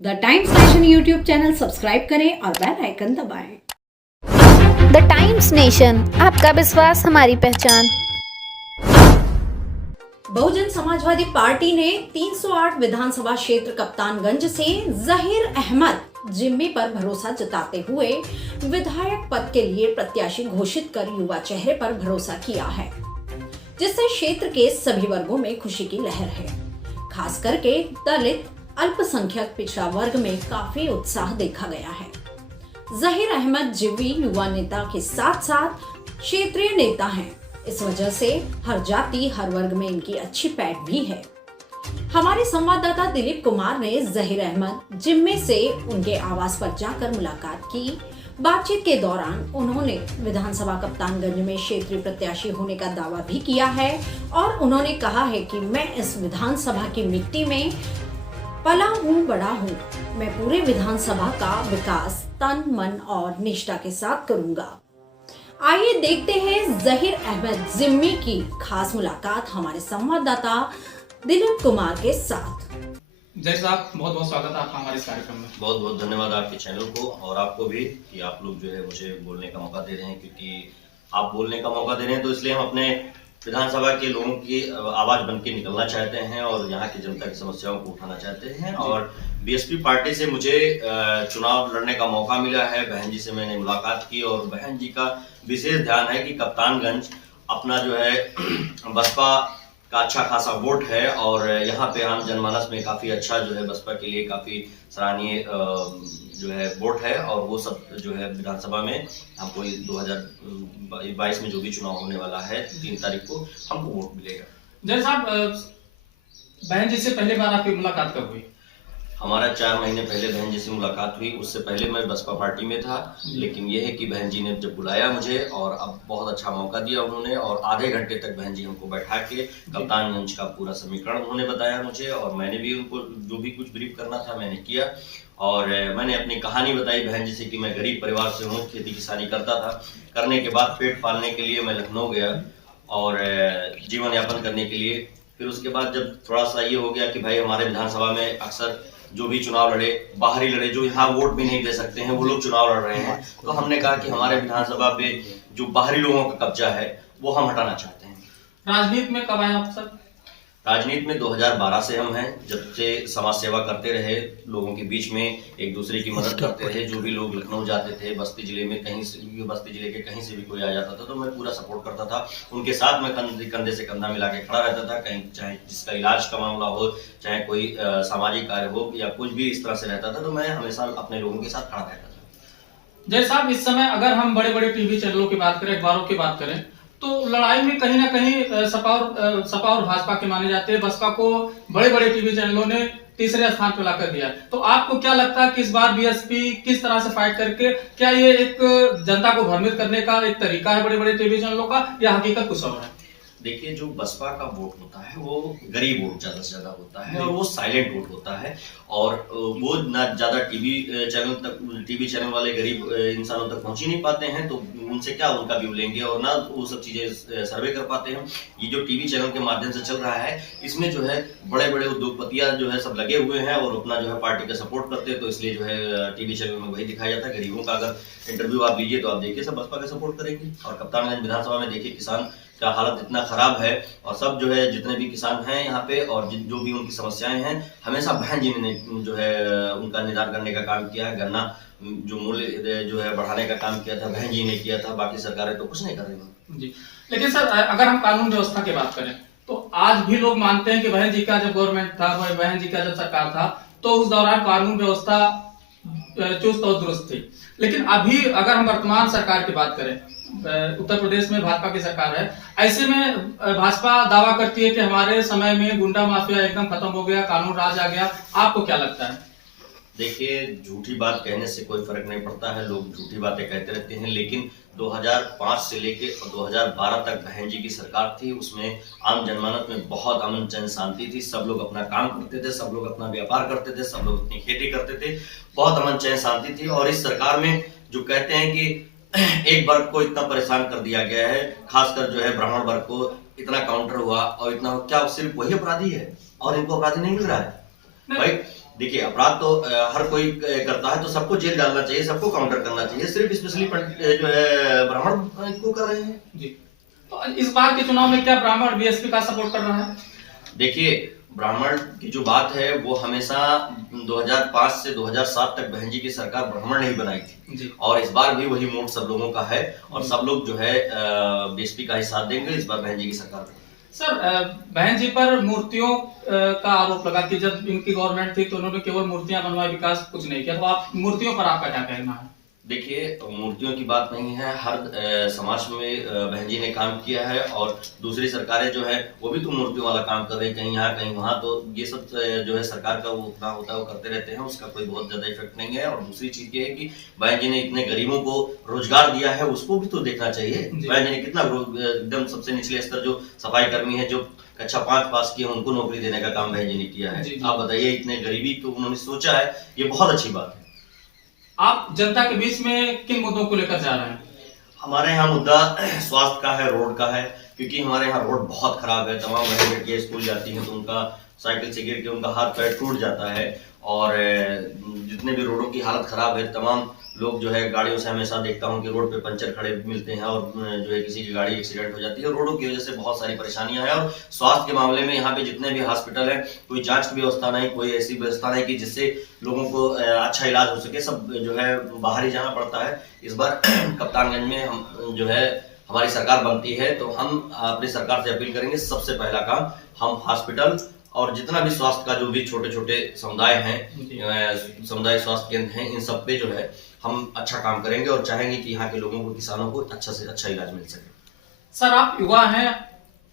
The times nation YouTube channel subscribe करें और bell icon दबाएं। द टाइम्स नेशन, आपका विश्वास हमारी पहचान। बहुजन समाजवादी पार्टी ने 308 विधानसभा क्षेत्र कप्तानगंज से जहीर अहमद जिम्मी पर भरोसा जताते हुए विधायक पद के लिए प्रत्याशी घोषित कर युवा चेहरे पर भरोसा किया है, जिससे क्षेत्र के सभी वर्गों में खुशी की लहर है। खास करके दलित, अल्पसंख्यक, पिछड़ा वर्ग में काफी उत्साह देखा गया है। जहीर अहमद जिम्मी युवा नेता के साथ साथ क्षेत्रीय नेता हैं। इस वजह से हर जाति, हर वर्ग में इनकी अच्छी पैठ भी है। हमारे संवाददाता दिलीप कुमार ने जहीर अहमद जिम्मी से उनके आवास पर जाकर मुलाकात की। बातचीत के दौरान उन्होंने विधानसभा कप्तानगंज में क्षेत्रीय प्रत्याशी होने का दावा भी किया है और उन्होंने कहा है कि मैं इस विधानसभा की मिट्टी में पला हूँ, बड़ा हूँ। मैं पूरे विधानसभा का विकास तन, मन और निष्ठा के साथ करूंगा। आइए देखते हैं जहीर अहमद जिम्मी की खास मुलाकात हमारे संवाददाता दिलीप कुमार के साथ। जय साहब, बहुत बहुत स्वागत है आपका हमारे इस कार्यक्रम में। बहुत बहुत धन्यवाद आपके चैनल को और आपको भी कि आप लोग जो है मुझे बोलने का मौका दे रहे हैं, क्योंकि आप बोलने का मौका दे रहे हैं तो इसलिए हम अपने विधानसभा के लोगों की आवाज बन के निकलना चाहते हैं और यहाँ की जनता की समस्याओं को उठाना चाहते हैं। और बीएसपी पार्टी से मुझे चुनाव लड़ने का मौका मिला है। बहन जी से मैंने मुलाकात की और बहन जी का विशेष ध्यान है कि कप्तानगंज अपना जो है बसपा का अच्छा खासा वोट है और यहाँ पे आम जनमानस में काफी अच्छा जो है बसपा के लिए काफी सराहनीय जो है वोट है। और वो सब जो है विधानसभा में हमको 2022 में जो भी चुनाव होने वाला है 3 तारीख को हमको वोट मिलेगा। जय साहब, बहन जी से पहली बार आपकी मुलाकात कब हुई? हमारा 4 महीने पहले बहन जी से मुलाकात हुई। उससे पहले मैं बसपा पार्टी में था, लेकिन यह है कि बहन जी ने जब बुलाया मुझे और अब बहुत अच्छा मौका दिया उन्होंने और आधे घंटे तक बहन जी हमको बैठा के कप्तानगंज का पूरा समीकरण उन्होंने बताया मुझे और मैंने भी उनको जो भी कुछ ब्रीफ करना था मैंने किया। और मैंने अपनी कहानी बताई बहन जी से कि मैं गरीब परिवार से हूँ, खेती किसानी करता था। करने के बाद पेट पालने के लिए मैं लखनऊ गया और जीवन यापन करने के लिए। फिर उसके बाद जब थोड़ा सा ये हो गया कि भाई हमारे विधानसभा में अक्सर जो भी चुनाव लड़े, बाहरी लड़े, जो यहाँ वोट भी नहीं दे सकते हैं वो लोग चुनाव लड़ रहे हैं, तो हमने कहा कि हमारे विधानसभा पे जो बाहरी लोगों का कब्जा है वो हम हटाना चाहते हैं। राजनीति में कब आए आप सर? राजनीति में 2012 से हम हैं। जब से समाज सेवा करते रहे, लोगों के बीच में एक दूसरे की मदद करते रहे। जो भी लोग लखनऊ जाते थे, बस्ती जिले में कहीं से भी, बस्ती जिले के कहीं से भी कोई आ जाता था तो मैं पूरा सपोर्ट करता था। उनके साथ मैं कंधे से कंधा मिला के खड़ा रहता था। कहीं चाहे जिसका इलाज का मामला हो, चाहे कोई सामाजिक कार्य हो या कुछ भी इस तरह से रहता था, तो मैं हमेशा अपने लोगों के साथ खड़ा रहता था। जय साहब, इस समय अगर हम बड़े बड़े टीवी चैनलों की बात करें, अखबारों की बात करें, तो लड़ाई में कहीं ना कहीं सपा और भाजपा के माने जाते हैं। बसपा को बड़े बड़े टीवी चैनलों ने तीसरे स्थान पर लाकर दिया। तो आपको क्या लगता है कि इस बार बीएसपी किस तरह से फाइट करके, क्या ये एक जनता को भ्रमित करने का एक तरीका है बड़े बड़े टीवी चैनलों का, या हकीकत कुछ और है? देखिए, जो बसपा का वोट होता है वो गरीब वोट ज्यादा से ज्यादा होता है और वो साइलेंट वोट होता है और वो ना ज्यादा टीवी चैनल वाले गरीब इंसानों तक पहुंच ही नहीं पाते हैं, तो उनसे क्या उनका व्यू लेंगे और ना वो सब चीजें सर्वे कर पाते हैं। ये जो टीवी चैनल के माध्यम से चल रहा है, इसमें जो है बड़े बड़े उद्योगपतियां जो है सब लगे हुए हैं और अपना जो है पार्टी का सपोर्ट करते हैं, तो इसलिए जो है टीवी चैनल में वही दिखाया जाता है। गरीबों का अगर इंटरव्यू आप लीजिए तो आप देखिए सब बसपा का सपोर्ट करेंगे। और कप्तानगंज विधानसभा में देखिए किसान का हालत इतना खराब है और सब जो है जितने भी किसान हैं यहाँ पे और जो भी उनकी समस्याएं हैं, हमेशा बहन जी ने जो है उनका निदान करने का काम किया है। गन्ना जो मूल्य जो है बढ़ाने का काम किया था बहन जी ने किया था, बाकी सरकारें तो कुछ नहीं कर रही जी। लेकिन सर, अगर हम कानून व्यवस्था की बात करें तो आज भी लोग मानते हैं कि बहन जी का जब गवर्नमेंट था, बहन जी का जब सरकार था, तो उस दौरान कानून व्यवस्था चुस्त और दुरुस्त थी। लेकिन अभी अगर हम वर्तमान सरकार की बात करें, उत्तर प्रदेश में भाजपा की सरकार है, ऐसे में भाजपा दावा करती है कि हमारे समय में गुंडा माफिया एकदम खत्म हो गया, कानून राज आ गया। आपको क्या लगता है? देखिए, झूठी बात कहने से कोई फर्क नहीं पड़ता है, लोग झूठी बातें कहते रहते हैं, लेकिन 2005 से लेके 2012 तक बहन जी की सरकार थी। उसमें आम जनमानस में बहुत अमन चैन शांति थी। सब लोग अपना काम करते थे, सब लोग अपना व्यापार करते थे, सब लोग अपनी खेती करते थे, बहुत अमन चैन शांति थी। और इस सरकार में जो कहते हैं कि एक वर्ग को इतना परेशान कर दिया गया है, खासकर जो है ब्राह्मण वर्ग को इतना काउंटर हुआ और इतना, क्या सिर्फ वही अपराधी है और इनको अपराधी नहीं मिल रहा है? भाई देखिए, अपराध तो हर कोई करता है, तो सबको जेल डालना चाहिए, सबको काउंटर करना चाहिए। सिर्फ स्पेशली जो है ब्राह्मण को कर रहे हैं जी। तो इस बार के चुनाव में क्या ब्राह्मण बीएसपी का सपोर्ट कर रहा है? देखिए, ब्राह्मण की जो बात है वो हमेशा 2005 से 2007 तक बहन जी की सरकार ब्राह्मण नहीं बनाई थी जी। और इस बार भी वही मोड सब लोगों का है और सब लोग जो है बीएसपी का ही साथ देंगे। इस बार बहन जी की सरकार बनेगी। सर, बहन जी पर मूर्तियों का आरोप लगा कि जब इनकी गवर्नमेंट थी तो उन्होंने केवल मूर्तियां बनवाई, विकास कुछ नहीं किया। तो आप मूर्तियों पर आपका क्या कहना है? देखिए, मूर्तियों की बात नहीं है, हर समाज में बहन जी ने काम किया है और दूसरी सरकारें जो है वो भी तो मूर्तियों वाला काम कर रही है, कहीं यहाँ कहीं वहाँ। तो ये सब जो है सरकार का वो उतना होता है वो करते रहते हैं, उसका कोई बहुत ज्यादा इफेक्ट नहीं है। और दूसरी चीज ये है कि बहन जी ने इतने गरीबों को रोजगार दिया है, उसको भी तो देखना चाहिए। बहन जी ने कितना एकदम सबसे निचले स्तर जो सफाई कर्मी है, जो कक्षा 5 पास किए, उनको नौकरी देने का काम बहन जी ने किया है। आप बताइए, इतने गरीबी तो उन्होंने सोचा है, ये बहुत अच्छी बात है। आप जनता के बीच में किन मुद्दों को लेकर जा रहे हैं? हमारे यहाँ मुद्दा स्वास्थ्य का है, रोड का है, क्योंकि हमारे यहाँ रोड बहुत खराब है। तमाम बहन बेटियां स्कूल जाती हैं तो उनका साइकिल से गिर के उनका हाथ पैर टूट जाता है और जितने भी रोडों की हालत खराब है, तमाम लोग जो है गाड़ियों से हमेशा देखता हूँ कि रोड पे पंचर खड़े मिलते हैं और जो है किसी की गाड़ी एक्सीडेंट हो जाती है। रोडों की वजह से बहुत सारी परेशानियां हैं और स्वास्थ्य के मामले में यहाँ पे जितने भी हॉस्पिटल है, कोई जांच की व्यवस्था नहीं, कोई ऐसी व्यवस्था नहीं कि जिससे लोगों को अच्छा इलाज हो सके। सब जो है बाहर ही जाना पड़ता है। इस बार कप्तानगंज में हम जो है हमारी सरकार बनती है तो हम अपनी सरकार से अपील करेंगे, सबसे पहला काम हम हॉस्पिटल और जितना भी स्वास्थ्य का जो भी छोटे छोटे समुदाय हैं, समुदाय स्वास्थ्य केंद्र हैं, इन सब पे जो है हम अच्छा काम करेंगे और चाहेंगे कि यहाँ के लोगों को, किसानों को अच्छा से अच्छा इलाज मिल सके। सर, आप युवा हैं,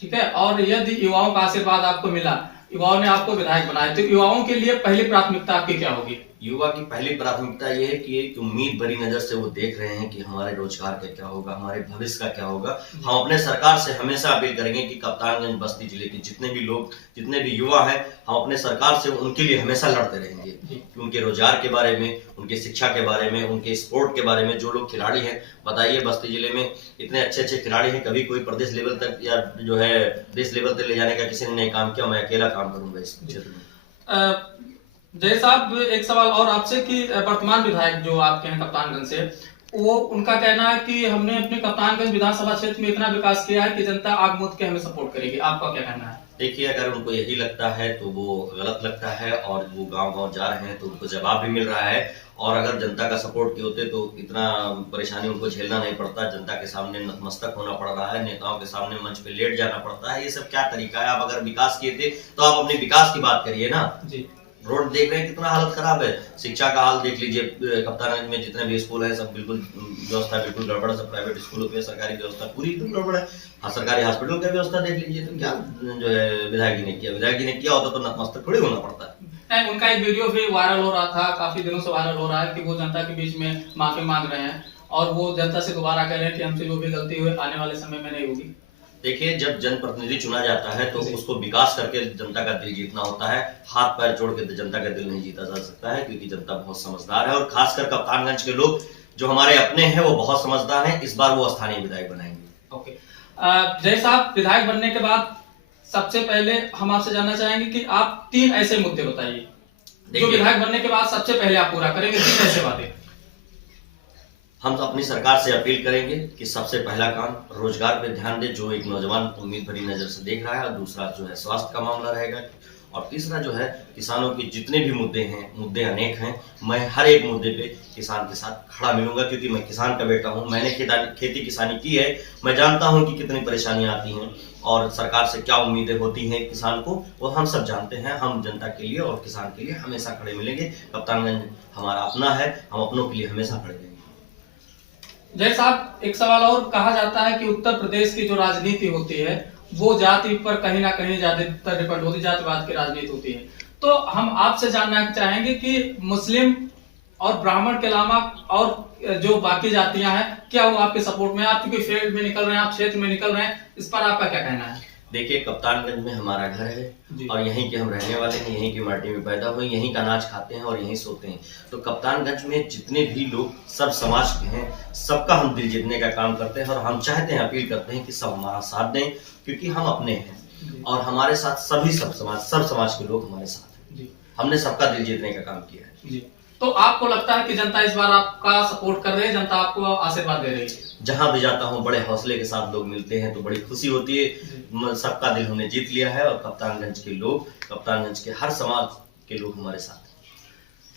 ठीक है, और यदि युवाओं का आशीर्वाद आपको मिला, युवाओं ने आपको विधायक बनाया, तो युवाओं के लिए पहली प्राथमिकता आपकी क्या होगी? युवा की पहली प्राथमिकता ये है कि एक उम्मीद भरी नजर से वो देख रहे हैं कि हमारे रोजगार का क्या होगा, हमारे भविष्य का क्या होगा। हम अपने सरकार से हमेशा अपील करेंगे कि कप्तानगंज बस्ती जिले के जितने भी लोग, जितने भी युवा हैं, हम अपने सरकार से उनके लिए हमेशा लड़ते रहेंगे कि उनके रोजगार के बारे में, उनके शिक्षा के बारे में, उनके स्पोर्ट के बारे में। जो लोग खिलाड़ी हैं, बताइए बस्ती जिले में इतने अच्छे अच्छे खिलाड़ी हैं, कभी कोई प्रदेश लेवल तक या जो है देश लेवल तक ले जाने का किसी ने नहीं काम किया। मैं अकेला काम करूंगा इस क्षेत्र में। जय साहब, एक सवाल और आपसे कि वर्तमान विधायक जो आपके हैं कप्तानगंज से, वो उनका कहना है कि हमने अपने कप्तानगंज विधानसभा क्षेत्र में इतना विकास किया है कि जनता आग मूंद के हमें सपोर्ट करेगी। आपका क्या कहना है? देखिए, अगर उनको यही लगता है तो वो गलत लगता है और वो गांव-गांव जा रहे हैं तो उनको जवाब भी मिल रहा है। और अगर जनता का सपोर्ट के होते तो इतना परेशानी उनको झेलना नहीं पड़ता। जनता के सामने नतमस्तक होना पड़ रहा है, नेताओं के सामने मंच पे लेट जाना पड़ता है। ये सब क्या तरीका है? आप अगर विकास किए थे तो आप अपने विकास की बात करिए ना। जी, रोड देख रहे हैं कितना हालत खराब है, शिक्षा का हाल देख लीजिए। कप्तानगंज में जितने भी स्कूल है सब बिल्कुल व्यवस्था बिल्कुल गड़बड़ है। सब प्राइवेट स्कूलों की सरकारी व्यवस्था पूरी एकदम गड़बड़ है। हाँ, सरकारी हॉस्पिटल की व्यवस्था देख लीजिए। तो क्या जो है विधायक जी ने किया? विधायक जी ने किया होता तो नतमस्तक थोड़ी होना पड़ता है। उनका एक वीडियो भी वायरल हो रहा था, काफी दिनों से वायरल हो रहा है कि वो जनता के बीच में माफी मांग रहे हैं और वो जनता से दोबारा कह रहे हैं कि हमसे जो भी गलती हुई आने वाले समय में नहीं होगी। देखिए, जब जनप्रतिनिधि चुना जाता है तो उसको विकास करके जनता का दिल जीतना होता है। हाथ पैर जोड़ के जनता का दिल नहीं जीता जा सकता है, क्योंकि जनता बहुत समझदार है और खासकर कप्तानगंज के लोग जो हमारे अपने हैं वो बहुत समझदार हैं। इस बार वो स्थानीय विधायक बनाएंगे। ओके, जय साहब, विधायक बनने के बाद सबसे पहले हम आपसे जानना चाहेंगे कि आप 3 ऐसे मुद्दे बताइए जो विधायक बनने के बाद सबसे पहले आप पूरा करेंगे। 3 ऐसे बातें। हम तो अपनी सरकार से अपील करेंगे कि सबसे पहला काम रोजगार पे ध्यान दे, जो एक नौजवान उम्मीद भरी नजर से देख रहा है। और दूसरा जो है स्वास्थ्य का मामला रहेगा। और तीसरा जो है किसानों के जितने भी मुद्दे हैं, मुद्दे अनेक हैं, मैं हर एक मुद्दे पे किसान के साथ खड़ा मिलूंगा, क्योंकि मैं किसान का बेटा हूं। मैंने खेती किसानी की है, मैं जानता हूं कि कितनी परेशानियां आती हैं और सरकार से क्या उम्मीदें होती हैं किसान को, वो हम सब जानते हैं। हम जनता के लिए और किसान के लिए हमेशा खड़े मिलेंगे। कप्तानगंज हमारा अपना है, हम अपनों के लिए हमेशा खड़े रहेंगे। जय साहब, एक सवाल और। कहा जाता है कि उत्तर प्रदेश की जो राजनीति होती है वो जाति पर कहीं ना कहीं ज्यादातर डिपेंड होती है, जातिवाद की राजनीति होती है। तो हम आपसे जानना चाहेंगे कि मुस्लिम और ब्राह्मण के अलावा और जो बाकी जातियां हैं, क्या वो आपके सपोर्ट में? आप क्योंकि फील्ड में निकल रहे हैं, आप क्षेत्र में निकल रहे हैं, इस पर आपका क्या कहना है? देखिए, कप्तानगंज में हमारा घर है और यहीं के हम रहने वाले हैं, यहीं की माटी में पैदा हुए, यहीं का अनाज खाते हैं और यहीं सोते हैं। तो कप्तानगंज में जितने भी लोग सब समाज के हैं, सबका हम दिल जीतने का काम करते हैं और हम चाहते हैं, अपील करते हैं कि सब हमारा साथ दें, क्योंकि हम अपने हैं और हमारे साथ सब समाज के लोग हमारे साथ हैं। हमने सबका दिल जीतने का काम किया है। जी, तो आपको लगता है कि जनता इस बार आपका सपोर्ट कर रही है, जनता आपको आशीर्वाद दे रही है? जहां भी जाता हूं बड़े हौसले के साथ लोग मिलते हैं तो बड़ी खुशी होती है। सबका दिल हमने जीत लिया है और कप्तानगंज के लोग, कप्तानगंज के हर समाज के लोग हमारे साथ हैं।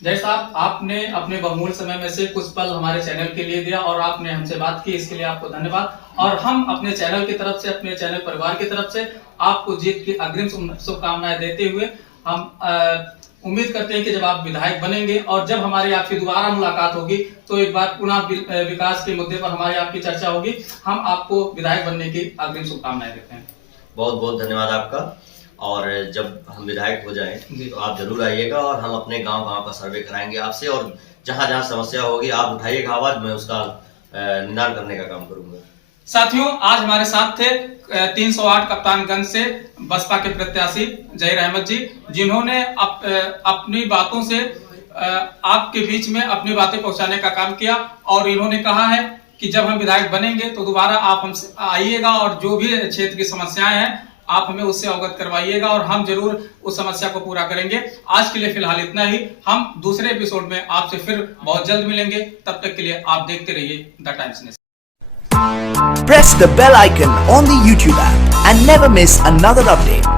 जय साहब, आपने अपने बहुमूल्य समय में से कुछ पल हमारे चैनल के लिए दिया और आपने हमसे बात की, इसके लिए आपको धन्यवाद। और हम अपने चैनल की तरफ से, अपने चैनल परिवार की तरफ से आपको जीत की अग्रिम शुभकामनाएं देते हुए हम उम्मीद करते हैं कि जब आप विधायक बनेंगे और जब हमारी आपकी दोबारा मुलाकात होगी तो एक बार पुनः विकास के मुद्दे पर हमारी आपकी चर्चा होगी। हम आपको विधायक बनने की अग्रिम शुभकामनाएं देते हैं। बहुत बहुत धन्यवाद आपका। और जब हम विधायक हो जाएं तो आप जरूर आइएगा और हम अपने गांव का सर्वे कराएंगे आपसे, और जहां जहां समस्या होगी आप उठाइएगा आवाज, मैं उसका निदान करने का काम करूंगा। साथियों, आज हमारे साथ थे 308 कप्तानगंज से बसपा के प्रत्याशी जहीर अहमद जी, जिन्होंने अपनी बातों से आपके बीच में अपनी बातें पहुंचाने का काम किया। और इन्होंने कहा है कि जब हम विधायक बनेंगे तो दोबारा आप हमसे आइएगा और जो भी क्षेत्र की समस्याएं हैं आप हमें उससे अवगत करवाइएगा और हम जरूर उस समस्या को पूरा करेंगे। आज के लिए फिलहाल इतना ही। हम दूसरे एपिसोड में आपसे फिर बहुत जल्द मिलेंगे। तब तक के लिए आप देखते रहिए the times nation. Press the bell icon on the YouTube app and never miss another update.